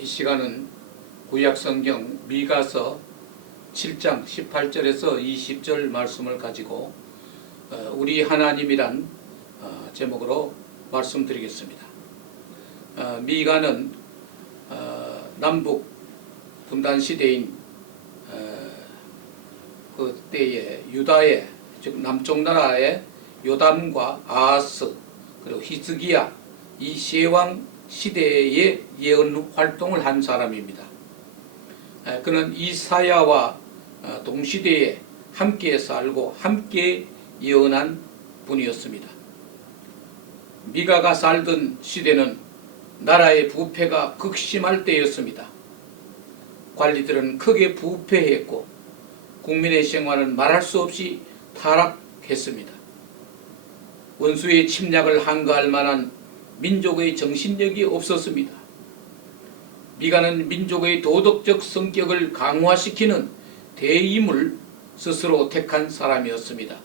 이 시간은 구약성경 미가서 7장 18절에서 20절 말씀을 가지고 우리 하나님이란 제목으로 말씀드리겠습니다. 미가는 남북 분단 시대인 그때의 유다의 즉 남쪽 나라의 요담과 아하스 그리고 히스기야 이 세 왕 시대의 예언 활동을 한 사람입니다. 그는 이사야와 동시대에 함께 살고 함께 예언한 분이었습니다. 미가가 살던 시대는 나라의 부패가 극심할 때였습니다. 관리들은 크게 부패했고 국민의 생활은 말할 수 없이 타락했습니다. 원수의 침략을 한가할 만한 민족의 정신력이 없었습니다. 미가는 민족의 도덕적 성격을 강화시키는 대임을 스스로 택한 사람이었습니다.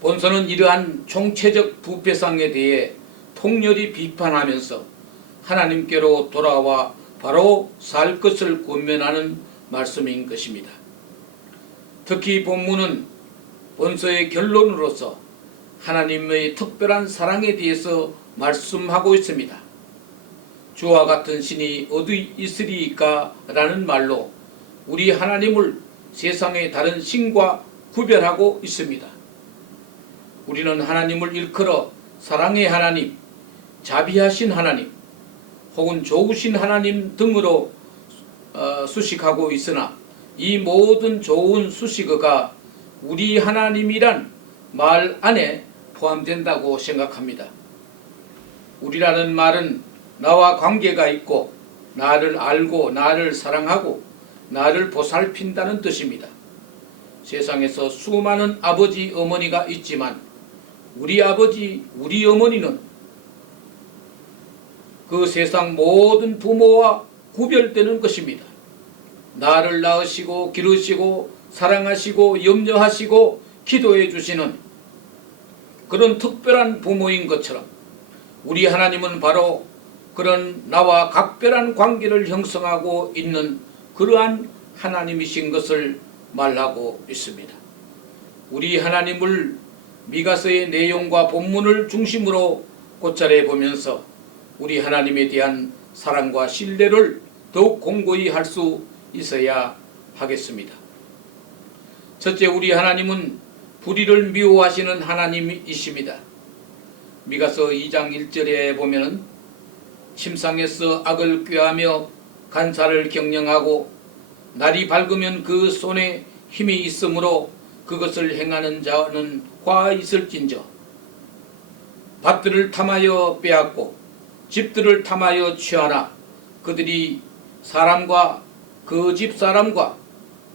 본서는 이러한 총체적 부패상에 대해 통렬히 비판하면서 하나님께로 돌아와 바로 살 것을 권면하는 말씀인 것입니다. 특히 본문은 본서의 결론으로서 하나님의 특별한 사랑에 대해서 말씀하고 있습니다. 주와 같은 신이 어디 있으리까? 라는 말로 우리 하나님을 세상의 다른 신과 구별하고 있습니다. 우리는 하나님을 일컬어 사랑의 하나님, 자비하신 하나님, 혹은 좋으신 하나님 등으로 수식하고 있으나 이 모든 좋은 수식어가 우리 하나님이란 말 안에 포함된다고 생각합니다. 우리라는 말은 나와 관계가 있고 나를 알고 나를 사랑하고 나를 보살핀다는 뜻입니다. 세상에서 수많은 아버지 어머니가 있지만 우리 아버지 우리 어머니는 그 세상 모든 부모와 구별되는 것입니다. 나를 낳으시고 기르시고 사랑하시고 염려하시고 기도해 주시는 그런 특별한 부모인 것처럼 우리 하나님은 바로 그런 나와 각별한 관계를 형성하고 있는 그러한 하나님이신 것을 말하고 있습니다. 우리 하나님을 미가서의 내용과 본문을 중심으로 고찰해 보면서 우리 하나님에 대한 사랑과 신뢰를 더욱 공고히 할 수 있어야 하겠습니다. 첫째, 우리 하나님은 불의를 미워하시는 하나님이십니다. 미가서 2장 1절에 보면은 침상에서 악을 꾀하며 간사를 경영하고 날이 밝으면 그 손에 힘이 있으므로 그것을 행하는 자는 화 있을진저 밭들을 탐하여 빼앗고 집들을 탐하여 취하나 그들이 사람과 그 집 사람과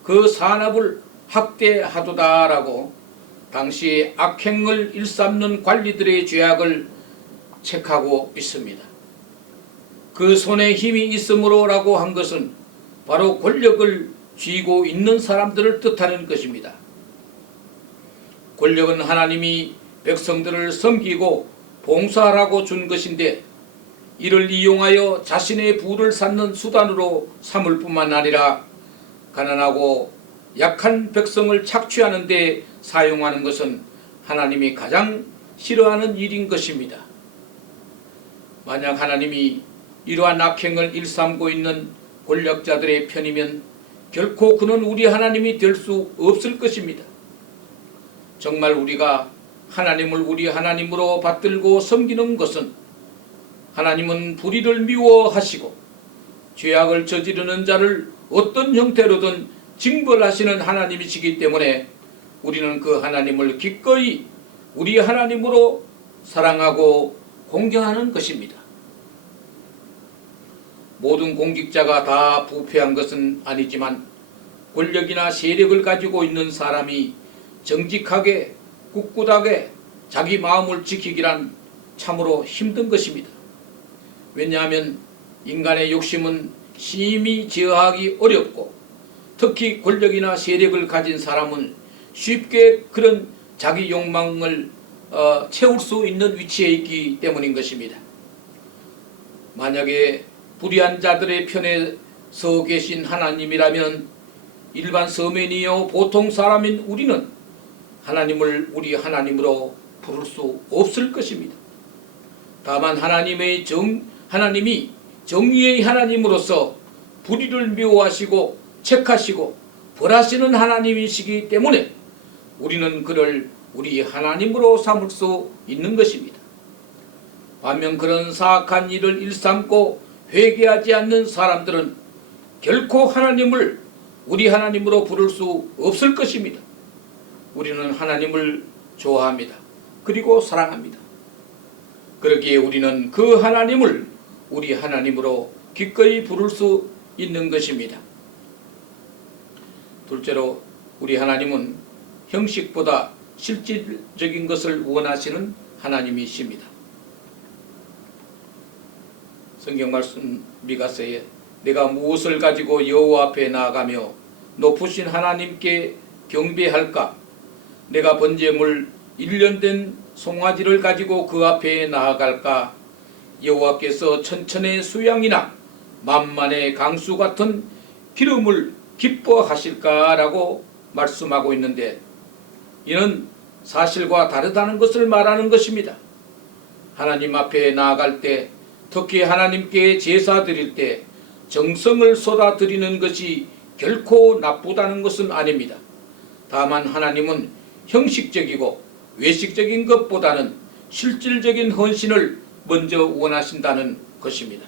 그 산업을 학대하도다라고 당시 악행을 일삼는 관리들의 죄악을 책하고 있습니다. 그 손에 힘이 있으므로라고 한 것은 바로 권력을 쥐고 있는 사람들을 뜻하는 것입니다. 권력은 하나님이 백성들을 섬기고 봉사하라고 준 것인데 이를 이용하여 자신의 부를 쌓는 수단으로 삼을 뿐만 아니라 가난하고 약한 백성을 착취하는 데 사용하는 것은 하나님이 가장 싫어하는 일인 것입니다. 만약 하나님이 이러한 악행을 일삼고 있는 권력자들의 편이면 결코 그는 우리 하나님이 될 수 없을 것입니다. 정말 우리가 하나님을 우리 하나님으로 받들고 섬기는 것은 하나님은 불의를 미워하시고 죄악을 저지르는 자를 어떤 형태로든 징벌하시는 하나님이시기 때문에 우리는 그 하나님을 기꺼이 우리 하나님으로 사랑하고 공경하는 것입니다. 모든 공직자가 다 부패한 것은 아니지만 권력이나 세력을 가지고 있는 사람이 정직하게 꿋꿋하게 자기 마음을 지키기란 참으로 힘든 것입니다. 왜냐하면 인간의 욕심은 심히 제어하기 어렵고 특히 권력이나 세력을 가진 사람은 쉽게 그런 자기 욕망을 채울 수 있는 위치에 있기 때문인 것입니다. 만약에 불의한 자들의 편에 서 계신 하나님이라면 일반 서민이요 보통 사람인 우리는 하나님을 우리 하나님으로 부를 수 없을 것입니다. 다만 하나님이 정의의 하나님으로서 불의를 미워하시고 책하시고 벌하시는 하나님이시기 때문에 우리는 그를 우리 하나님으로 삼을 수 있는 것입니다. 반면 그런 사악한 일을 일삼고 회개하지 않는 사람들은 결코 하나님을 우리 하나님으로 부를 수 없을 것입니다. 우리는 하나님을 좋아합니다. 그리고 사랑합니다. 그러기에 우리는 그 하나님을 우리 하나님으로 기꺼이 부를 수 있는 것입니다. 둘째로 우리 하나님은 형식보다 실질적인 것을 원하시는 하나님이십니다. 성경 말씀 미가서에 내가 무엇을 가지고 여호와 앞에 나아가며 높으신 하나님께 경배할까? 내가 번제물 1년 된 송아지를 가지고 그 앞에 나아갈까? 여호와께서 천천의 수양이나 만만의 강수 같은 기름을 기뻐하실까라고 말씀하고 있는데, 이는 사실과 다르다는 것을 말하는 것입니다. 하나님 앞에 나아갈 때, 특히 하나님께 제사 드릴 때 정성을 쏟아드리는 것이 결코 나쁘다는 것은 아닙니다. 다만 하나님은 형식적이고 외식적인 것보다는 실질적인 헌신을 먼저 원하신다는 것입니다.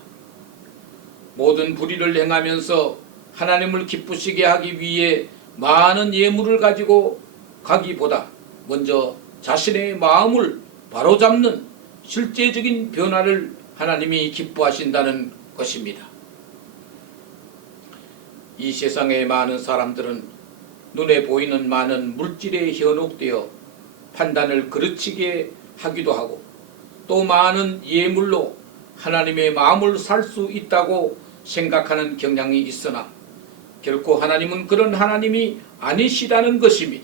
모든 불의를 행하면서 하나님을 기쁘시게 하기 위해 많은 예물을 가지고 가기보다 먼저 자신의 마음을 바로잡는 실제적인 변화를 하나님이 기뻐하신다는 것입니다. 이 세상의 많은 사람들은 눈에 보이는 많은 물질에 현혹되어 판단을 그르치게 하기도 하고, 또 많은 예물로 하나님의 마음을 살 수 있다고 생각하는 경향이 있으나 결코 하나님은 그런 하나님이 아니시다는 것입니다.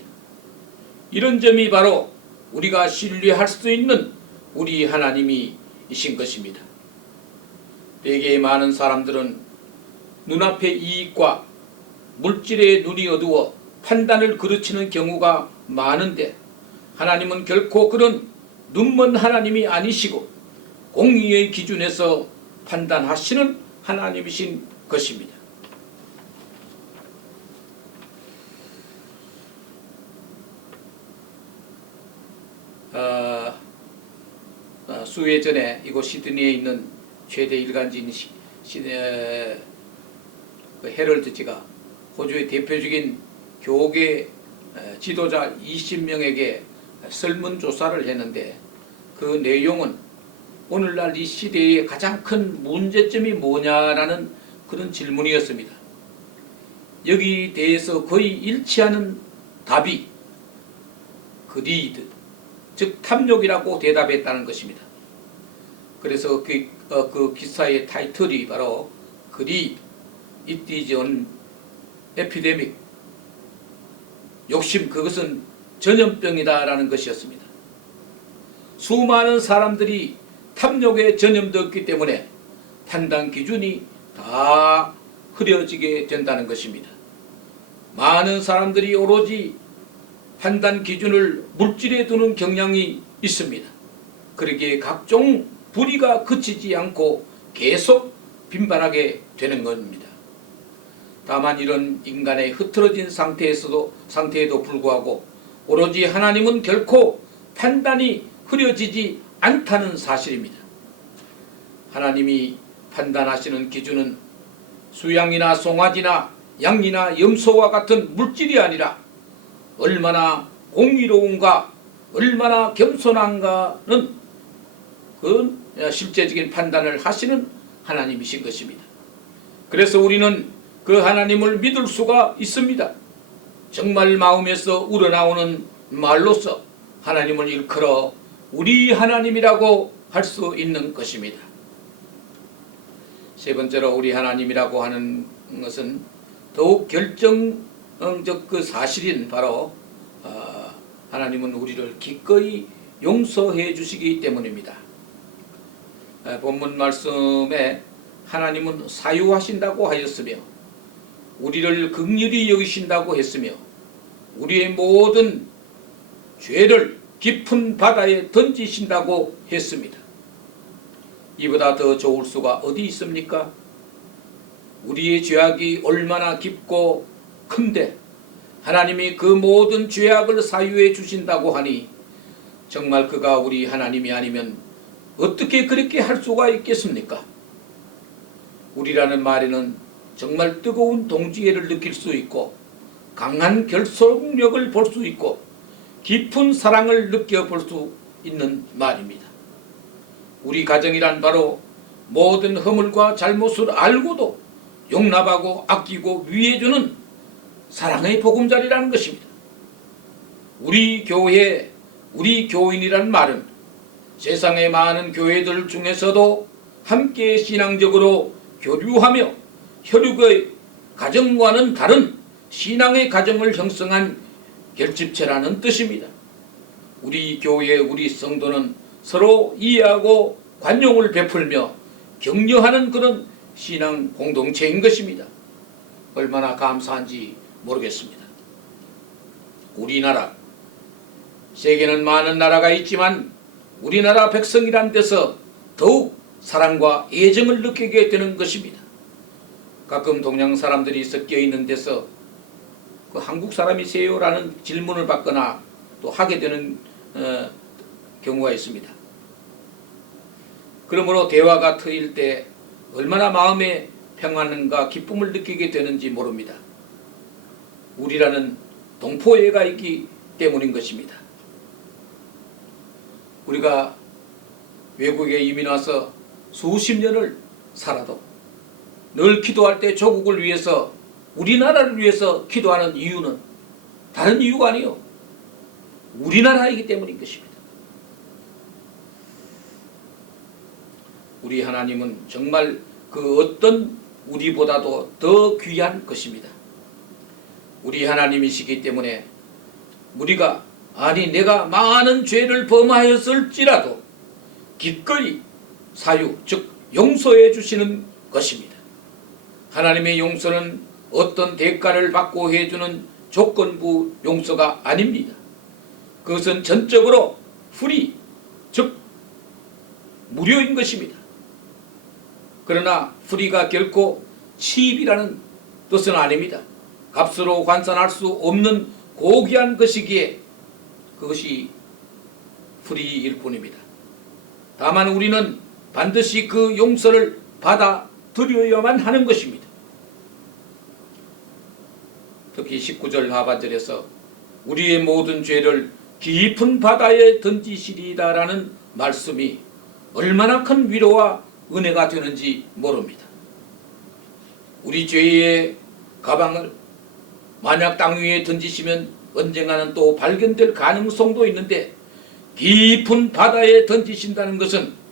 이런 점이 바로 우리가 신뢰할 수 있는 우리 하나님이신 것입니다. 대개 많은 사람들은 눈앞의 이익과 물질에 눈이 어두워 판단을 그르치는 경우가 많은데, 하나님은 결코 그런 눈먼 하나님이 아니시고 공의의 기준에서 판단하시는 하나님이신 것입니다. 수해 전에 이곳 시드니에 있는 최대 일간지인 헤럴드지가 호주의 대표적인 교계 지도자 20명에게 설문조사를 했는데, 그 내용은 오늘날 이 시대의 가장 큰 문제점이 뭐냐라는 그런 질문이었습니다. 여기 대해서 거의 일치하는 답이 그리드, 즉 탐욕이라고 대답했다는 것입니다. 그래서 그 기사의 타이틀이 바로 Greed, It is an epidemic, 욕심, 그것은 전염병이다라는 것이었습니다. 수많은 사람들이 탐욕에 전염되었기 때문에 판단 기준이 다 흐려지게 된다는 것입니다. 많은 사람들이 오로지 판단 기준을 물질에 두는 경향이 있습니다. 그러기에 각종 불의가 그치지 않고 계속 빈발하게 되는 겁니다. 다만 이런 인간의 흐트러진 상태에도 불구하고 오로지 하나님은 결코 판단이 흐려지지 않다는 사실입니다. 하나님이 판단하시는 기준은 수양이나 송아지나 양이나 염소와 같은 물질이 아니라 얼마나 공의로운가, 얼마나 겸손한가는 그 실제적인 판단을 하시는 하나님이신 것입니다. 그래서 우리는 그 하나님을 믿을 수가 있습니다. 정말 마음에서 우러나오는 말로서 하나님을 일컬어 우리 하나님이라고 할 수 있는 것입니다. 세 번째로 우리 하나님이라고 하는 것은 더욱 결정적 그 사실인 바로 하나님은 우리를 기꺼이 용서해 주시기 때문입니다. 본문 말씀에 하나님은 사유하신다고 하였으며 우리를 긍휼히 여기신다고 했으며 우리의 모든 죄를 깊은 바다에 던지신다고 했습니다. 이보다 더 좋을 수가 어디 있습니까? 우리의 죄악이 얼마나 깊고 큰데 하나님이 그 모든 죄악을 사유해 주신다고 하니 정말 그가 우리 하나님이 아니면 어떻게 그렇게 할 수가 있겠습니까? 우리라는 말에는 정말 뜨거운 동지애를 느낄 수 있고 강한 결속력을 볼 수 있고 깊은 사랑을 느껴볼 수 있는 말입니다. 우리 가정이란 바로 모든 허물과 잘못을 알고도 용납하고 아끼고 위해주는 사랑의 보금자리라는 것입니다. 우리 교회, 우리 교인이란 말은 세상의 많은 교회들 중에서도 함께 신앙적으로 교류하며 혈육의 가정과는 다른 신앙의 가정을 형성한 결집체라는 뜻입니다. 우리 교회, 우리 성도는 서로 이해하고 관용을 베풀며 격려하는 그런 신앙 공동체인 것입니다. 얼마나 감사한지 모르겠습니다. 우리나라, 세계는 많은 나라가 있지만 우리나라 백성이란 데서 더욱 사랑과 애정을 느끼게 되는 것입니다. 가끔 동양 사람들이 섞여 있는 데서 그 한국 사람이세요? 라는 질문을 받거나 또 하게 되는 경우가 있습니다. 그러므로 대화가 트일 때 얼마나 마음에 평안과 기쁨을 느끼게 되는지 모릅니다. 우리라는 동포애가 있기 때문인 것입니다. 우리가 외국에 이민 와서 수십 년을 살아도 늘 기도할 때 조국을 위해서 우리나라를 위해서 기도하는 이유는 다른 이유가 아니요, 우리나라이기 때문인 것입니다. 우리 하나님은 정말 그 어떤 우리보다도 더 귀한 것입니다. 우리 하나님이시기 때문에 우리가 내가 많은 죄를 범하였을지라도 기꺼이 사유, 즉 용서해 주시는 것입니다. 하나님의 용서는 어떤 대가를 받고 해주는 조건부 용서가 아닙니다. 그것은 전적으로 free, 즉 무료인 것입니다. 그러나 free가 결코 cheap이라는 뜻은 아닙니다. 값으로 환산할 수 없는 고귀한 것이기에 그것이 free일 뿐입니다. 다만 우리는 반드시 그 용서를 받아들여야만 하는 것입니다. 특히 19절 하반절에서 우리의 모든 죄를 깊은 바다에 던지시리다라는 말씀이 얼마나 큰 위로와 은혜가 되는지 모릅니다. 우리 죄의 가방을 만약 땅 위에 던지시면 언젠가는 또 발견될 가능성도 있는데 깊은 바다에 던지신다는 것은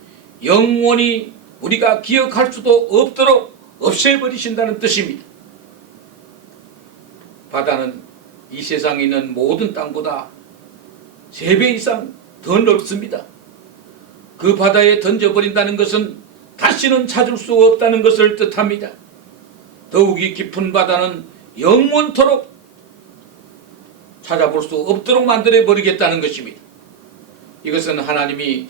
영원히 우리가 기억할 수도 없도록 없애버리신다는 뜻입니다. 바다는 이 세상에 있는 모든 땅보다 3배 이상 더 넓습니다. 그 바다에 던져버린다는 것은 다시는 찾을 수 없다는 것을 뜻합니다. 더욱이 깊은 바다는 영원토록 찾아볼 수 없도록 만들어버리겠다는 것입니다. 이것은 하나님이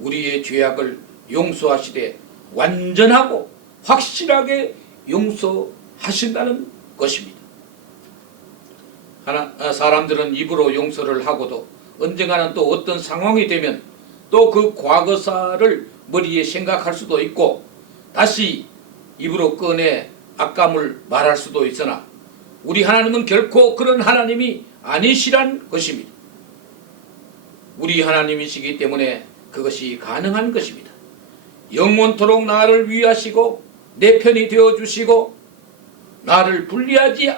우리의 죄악을 용서하시되 완전하고 확실하게 용서하신다는 것입니다. 사람들은 입으로 용서를 하고도 언젠가는 또 어떤 상황이 되면 또 그 과거사를 머리에 생각할 수도 있고 다시 입으로 꺼내 악감을 말할 수도 있으나 우리 하나님은 결코 그런 하나님이 아니시란 것입니다. 우리 하나님이시기 때문에 그것이 가능한 것입니다. 영원토록 나를 위하시고 내 편이 되어주시고 나를 분리하지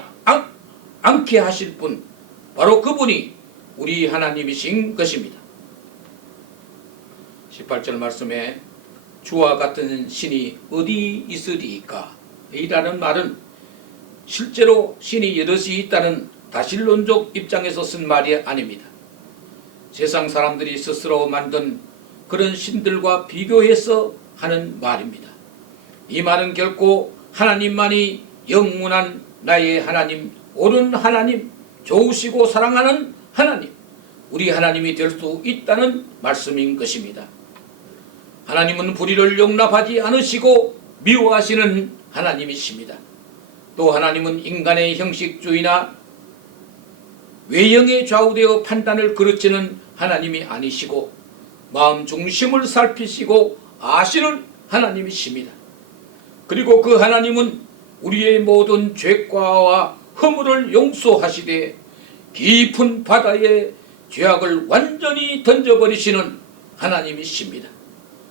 않게 하실 분, 바로 그분이 우리 하나님이신 것입니다. 18절 말씀에 주와 같은 신이 어디 있으리까? 이라는 말은 실제로 신이 여럿이 있다는 다신론적 입장에서 쓴 말이 아닙니다. 세상 사람들이 스스로 만든 그런 신들과 비교해서 하는 말입니다. 이 말은 결코 하나님만이 영원한 나의 하나님, 옳은 하나님, 좋으시고 사랑하는 하나님, 우리 하나님이 될 수 있다는 말씀인 것입니다. 하나님은 불의를 용납하지 않으시고 미워하시는 하나님이십니다. 또 하나님은 인간의 형식주의나 외형에 좌우되어 판단을 그르치는 하나님이 아니시고 마음 중심을 살피시고 아시는 하나님이십니다. 그리고 그 하나님은 우리의 모든 죄과와 허물을 용서하시되 깊은 바다에 죄악을 완전히 던져버리시는 하나님이십니다.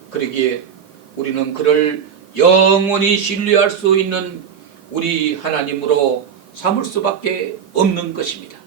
그러기에 우리는 그를 영원히 신뢰할 수 있는 우리 하나님으로 삼을 수밖에 없는 것입니다.